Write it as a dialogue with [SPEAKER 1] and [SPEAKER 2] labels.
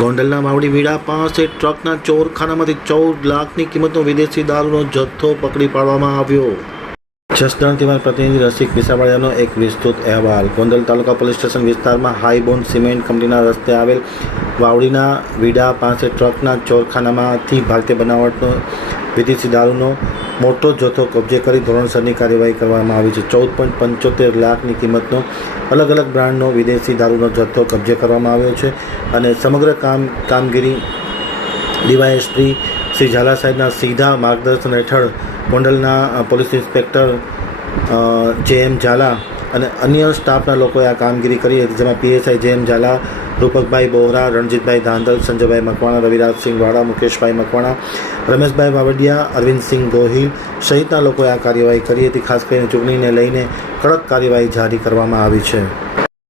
[SPEAKER 1] ગોંડલના માવડી વીડા પાસે ટ્રકના ચોરખાનામાંથી ચૌદ લાખની કિંમતનો વિદેશી દારૂનો જથ્થો પકડી પાડવામાં આવ્યો. જસદણથી મારા પ્રતિનિધિ રસિક વિસાવાડિયાનો એક વિસ્તૃત અહેવાલ. ગોંડલ તાલુકા પોલીસ સ્ટેશન વિસ્તારમાં હાઈબોન સિમેન્ટ કંપનીના રસ્તે આવેલ વાવડીના વીડા પાસે ટ્રકના ચોરખાનામાંથી ભારતીય બનાવટનો, વિદેશી દારૂનો મોટો જથ્થો કબજે કરી ધોરણસરની કાર્યવાહી કરવામાં આવી છે. ચૌદ પોઈન્ટ પંચોતેર લાખની કિંમતનો અલગ અલગ બ્રાન્ડનો વિદેશી દારૂનો જથ્થો કબજે કરવામાં આવ્યો છે અને સમગ્ર કામ, કામગીરી ડીવાયએસપી શ્રી ઝાલા સાહેબના સીધા માર્ગદર્શન હેઠળ ગોંડલના પોલીસ ઇન્સ્પેક્ટર જે એમ ઝાલા અને અન્ય સ્ટાફના લોકોએ આ કામગીરી કરી હતી, જેમાં પીએસઆઈ જે એમ ઝાલા રૂપકભાઈ બોહરા રણજીતભાઈ ધાંધલ, સંજયભાઈ મકવાણા, રવિરાજસિંહ વાળા, મુકેશભાઈ મકવાણા, રમેશભાઈ વાવડિયા, અરવિંદસિંહ ગોહિલ સહિતના લોકોએ આ કાર્યવાહી કરી હતી. ખાસ કરીને ચૂંટણીને લઈને કડક કાર્યવાહી જારી કરવામાં આવી છે.